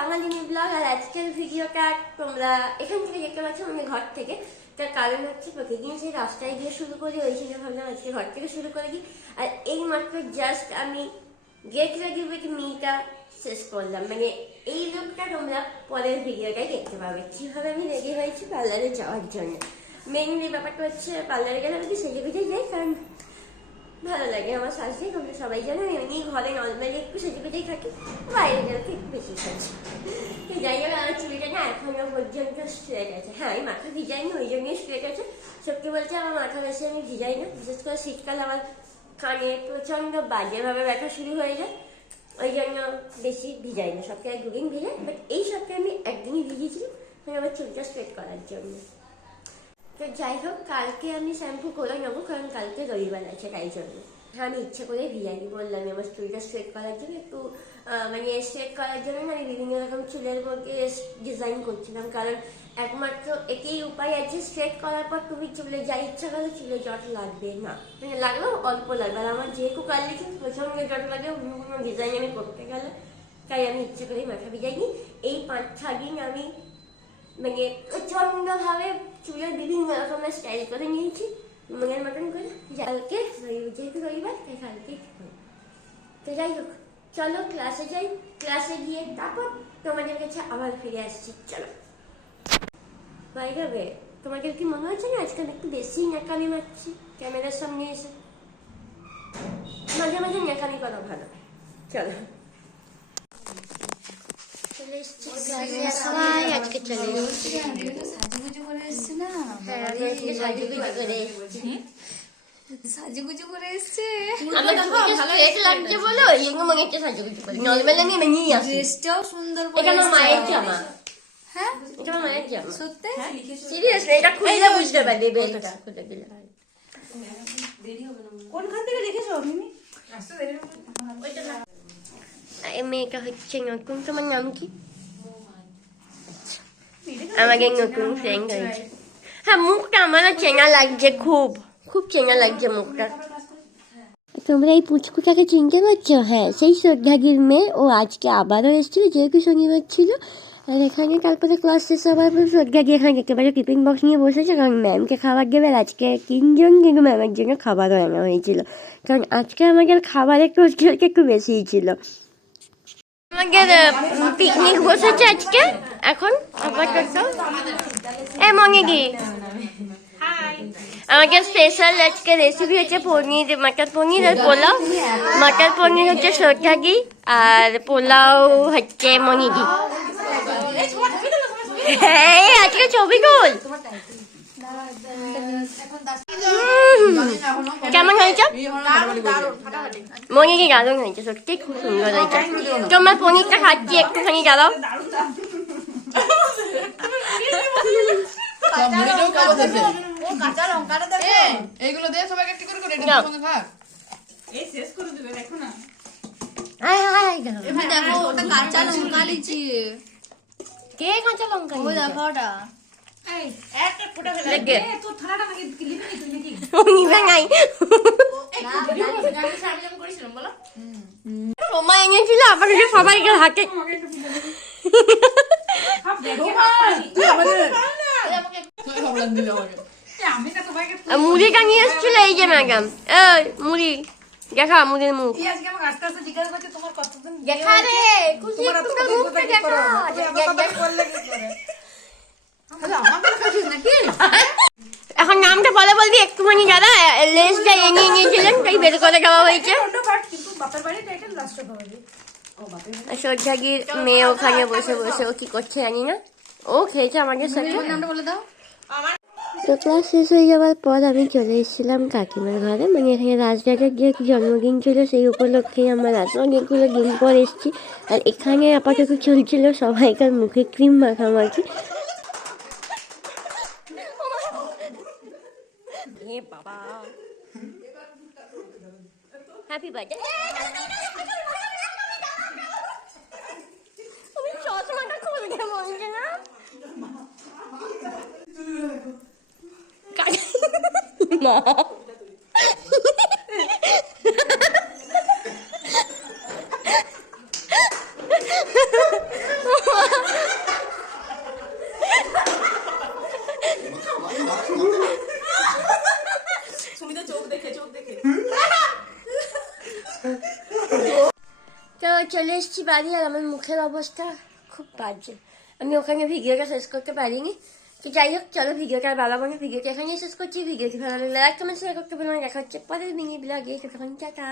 বাঙালিনী blog. আর আজকের ভিডিওটা তোমরা এখান থেকে দেখতে পাচ্ছ, মানে ঘর থেকে। তার কারণ হচ্ছে প্রতিদিন সেই রাস্তায় গিয়ে শুরু করি, ওই জন্য ভাবলাম আজকে ঘর থেকে শুরু করে দিই। আর এই মাত্র জাস্ট আমি গেট রেডি উইথ মিটা শেষ করলাম, মানে এই লুকটা তোমরা পরের ভিডিওটাই দেখতে পাবে কিভাবে আমি রেডি হয়েছি পার্লারে যাওয়ার জন্য। মেইনলি ব্যাপারটা হচ্ছে পার্লারে গেলে আমি সেজে গুজে যাই, কারণ ভালো লাগে আমার সাজতে। তোমরা সবাই জানো আমি এমনি ঘরে নর্মালি একটু সেজে গুজেই থাকি, বাইরে গেলে একটু বেশি সাজি। তো যাই হোক, আমার চুলটা না এখনো পর্যন্ত স্ট্রেট আছে। হ্যাঁ, আমি মাথা ভিজাইনি, ওই জন্যই স্ট্রেট আছে। সত্যি বলছে আমার মাথা বেশি আমি ভিজাই না, বিশেষ করে শীতকালে আমার কানে প্রচন্ড বাজেভাবে ব্যথা শুরু হয়ে যায়, ওই জন্য বেশি ভিজাই না। সপ্তাহে দুদিন ভিজাই, বাট এই সপ্তাহে আমি একদিনই ভিজিয়েছিলাম আমার চুলটা স্ট্রেট করার জন্য। তো যাই হোক, কালকে আমি শ্যাম্পু করে নেবো, কারণ কালকে রবিবার আছে, তাই জন্য। হ্যাঁ, আমি ইচ্ছা করে ভিজাইনি, বললাম আমার চুলটা স্ট্রেট করার জন্য একটু মানে স্ট্রেট করার জন্য আমি বিভিন্ন রকম চুলের মধ্যে ডিজাইন করছিলাম, কারণ একমাত্র এটাই উপায় আছে, স্ট্রেট করার পর তুমি চুলে যা ইচ্ছা করো চুলে জট লাগবে না, মানে লাগলেও অল্প লাগবে। আর আমার যেহেতু কালকে চুল প্রচন্ড জট লাগে অন্য কোনো ডিজাইন আমি করতে গেলে, তাই আমি ইচ্ছে করেই মাথা ভিজাইনি। এই 5-6 দিন আমি মানে প্রচন্ড ভাবে চুলের বিভিন্ন রকমের স্টাইল করে নিয়েছি, মনের মতন করে। কালকে যেহেতু রবিবার, তাই কালকে। তো যাই হোক, চলো ক্লাসে যাই, ক্লাসে গিয়ে তারপর তোমাদের কাছে আবার ফিরে আসছি। চলো। বাই দ্য ওয়ে, তোমাদের কি মনে হচ্ছে না আজকাল একটু বেশি ন্যাকামি মারছি ক্যামেরার সামনে এসে? মাঝে মাঝে ন্যাকামি করা ভালো। চলো, চলে এসছি ক্লাসে। সবাই আজকে চলে এসছি, সাজুগুজু করে এসছে না? হ্যাঁ, আমি আজকে সাজুগুজু করে এসছি। সাজুগুজু করে এসছে, আমার চুলটা স্ট্রেট লাগছে বলে ওই জন্য মনে হচ্ছে সাজুগুজু করি। নর্মালি আমি এমনিই আসি। ড্রেসটাও সুন্দর এটা আমার মায়ের জামা। হ্যাঁ, এটা আমার মায়ের জামা। সত্যি? সিরিয়াসলি, এটা খুলে বুঝতে পারবে, বেলটা খুলে দিলে। কোনখান থেকে দেখেছো মিমি? এই মেয়েটা হচ্ছে নতুন। তোমার নাম কি? আমাদের নতুন ফ্রেন্ড হয়েছে। হ্যাঁ, মুখটা আমার চেনা লাগছে, খুব খুব চেনা লাগছে মুখটা। তোমরা এই পুচকুটাকে চিনতে পারছো? হ্যাঁ, সেই শ্রদ্ধাগির মেয়ে। ও আজকে আবারও এসেছিল, যেহেতু শনিবার ছিল। আর এখানে তারপরে ক্লাস শেষ হওয়ার পর শ্রদ্ধাগি এখানে দেখতে পাচ্ছ টিফিন বক্স নিয়ে বসেছে, কারণ ম্যামকে খাবার দেবে। আর আজকে 3 জন কিন্তু ম্যামের জন্য খাবারও আনা হয়েছিল, কারণ আজকে আমাদের খাবারের খরচটা একটু বেশিই ছিল। আমাদের পিকনিক বসেছে আজকে। এখন আপাতত মনে কি আমাদের স্পেশাল আজকে রেসিপি হচ্ছে পনির, মটর পনির আর পোলাও। মটর পনির হচ্ছে শ্রদ্ধাগি, আর পোলাও হচ্ছে মনিদি। হ্যাঁ, আজকে ছবি তোল। কেমন হয়েছে মনিদি? দারুণ হয়েছে, সত্যি খুব সুন্দর হয়েছে। তোমার পনিরটা খাচ্ছি, একটুখানি দাঁড়াও। এইগুলো দিয়ে সবাইকে একটু করে থাক। এই শেষ করে দিবে, দেখো না। দেখো ওটা কাঁচা লঙ্কা লিচি। কে কাঁচা লঙ্কা? ওই দেখো ওটা। একটা ফোঁটা ফেলে দে। তোর থালাটা নাকি লিবি নি তুই নাকি? নিবে নাই। আমি যখন করেছিলাম বলো। সময় এনেছিল আবার সবাইকে হাতে। মুড়িটা নিয়ে এসেছিল এই যে ম্যাডাম। এই মুড়ি দেখা, মুড়ির মুখ দেখা রে, খুশি তোমার মুখটা দেখা। এখন নামটা বলে বলবি একটুখানি, দাদা লেসটা এগিয়ে নিয়েছিলেন তাই বের করে দেওয়া হয়েছে। শ্রদ্ধাগির মেয়ে ওখানে বসে বসে ও কি করছে জানি না, ও খেয়েছে আমাদের সাথে। নামটা বলে দাও। তো ক্লাস শেষ হয়ে যাওয়ার পর আমি চলে এসেছিলাম কাকিমার ঘরে, মানে এখানে রাজদাদার যে জন্মদিন ছিল সেই উপলক্ষেই আমার আজ অনেকগুলো দিন পর এসেছি। আর এখানে আপাতত চলছিল সবাইকার মুখে ক্রিম মাখামাখি। বাবা, হ্যাপি বার্থডে। আমি চশমাটা খুলতে বলছে না। মা সুমিতা চোখ দেখে তো চলে এসেছি বাড়ি, আর আমার মুখের অবস্থা খুব বাজে। আমি ওখানে ভিডিওটা শেষ করতে পারিনি। তো যাই হোক, চলো ভিডিওটা আর বাড়াবো না, ভিডিওটা এখানেই শেষ করছি। ভিডিওটি ভালো লাগলে লাইক কমেন্ট শেয়ার করতে বলুন। দেখা হচ্ছে পরের মিনি ব্লগে। তখন টাটা।